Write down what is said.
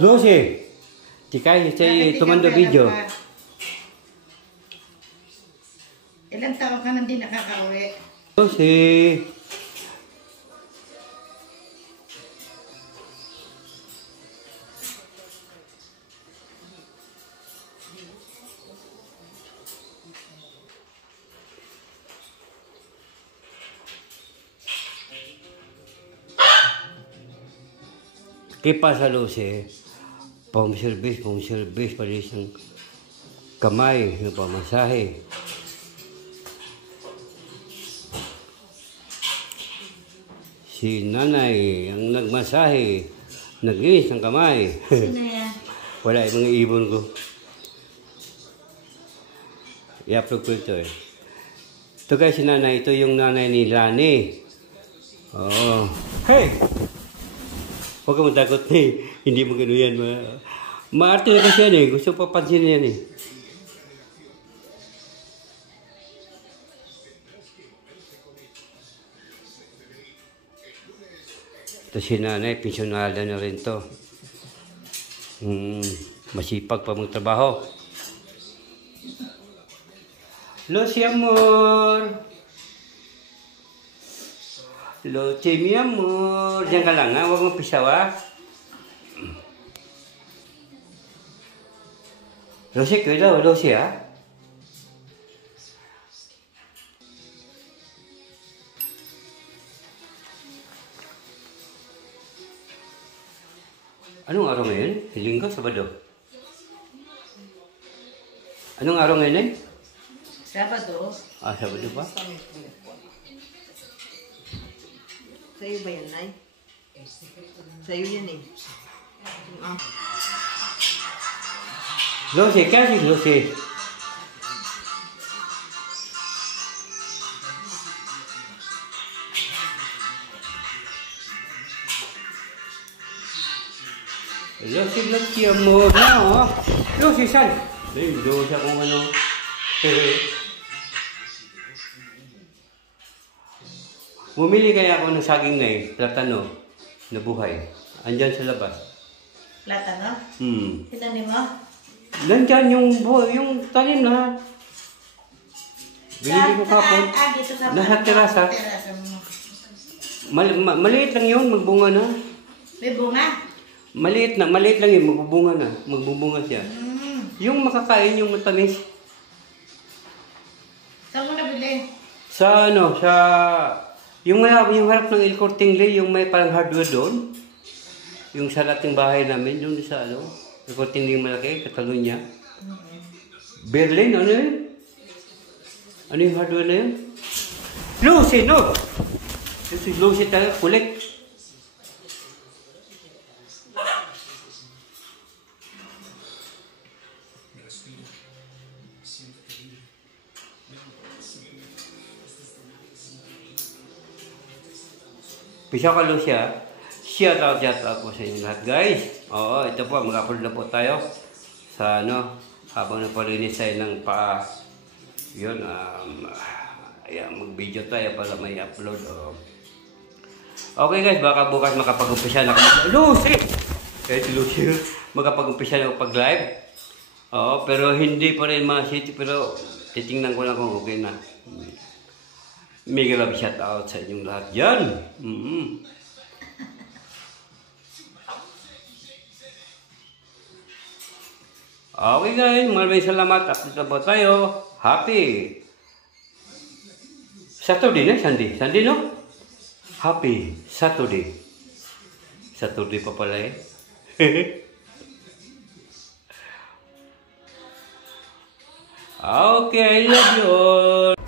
Lucy, tikay say tumando video. Ilang taon ka nang di nakakauwi? Lucy. ¿Qué pasa, Lucy? Pang service, palis ng kamay, ng pamasahe. Si nanay, ang nagmasahe, nag-inis ng kamay. Sino yan? Wala yung mga ibon ko. I-upload ko ito eh. Ito guys, si nanay, ito yung nanay ni Lani. Oo. Hey! Huwag ka matakot eh. Hindi mo gano'n yan. Maarte na kasi yan eh. Gusto papansin yan eh. Ito si nanay, pensyonada na rin to. Masipag pa mong trabaho. Lucy, amor! Lucy, mi amor! Diyan ka lang ha, huwag mong pisaw ha. Lucy, kayo daw, Lucy ha? Anong araw ngayon? Linggo, Sabado? Anong araw ngayon eh? Sabado. Ah, Sabado ba? Sa'yo ba yan, Nay? Sa'yo yan eh. Lucy, kasi Lucy. Lucy, amor na oh. Lucy, saan? Lucy akong ano. Bumili kaya ako ng saging na eh, platano, na buhay. Andyan sa labas. Platano? Itanim mo? Nandyan yung tanim na. Binili ko kapon. Dito sa Lahat terasa. Maliit lang yun, magbunga na. May bunga? Maliit lang yun, magbubunga na. Magbubunga siya. Yung makakain, yung matamis. Saan mo nabili? Sa ano, sa... Yung harap ng El Corte Inglés, yung may parang hardware doon. Yung sa dating bahay namin, doon sa ano, El Corte Inglés malaki, Catalunya. Berlin, ano yun? Ano yung hardware na yun? Lucy, no! Lucy talaga, kulit. Pisa ka Lucia, shout out po sa inyo lahat guys. Oo, ito po, mag-upload na po tayo sa ano, habang napalinis tayo ng paa. Yun, ayan, mag-video tayo para may upload. Okay guys, baka bukas makapag-umpisa na Lucy! Kahit Lucy, makapag-umpisa na pag-live. Oo, pero hindi pa rin mga city, pero titingnan ko lang kung okay na. Mega love shout out sa inyong lahat dyan. Okay guys, maraming salamat. Upload na po tayo. Happy Saturday na? Sunday? Sunday no? Happy Saturday. Saturday pa pala eh. Okay, I love you all.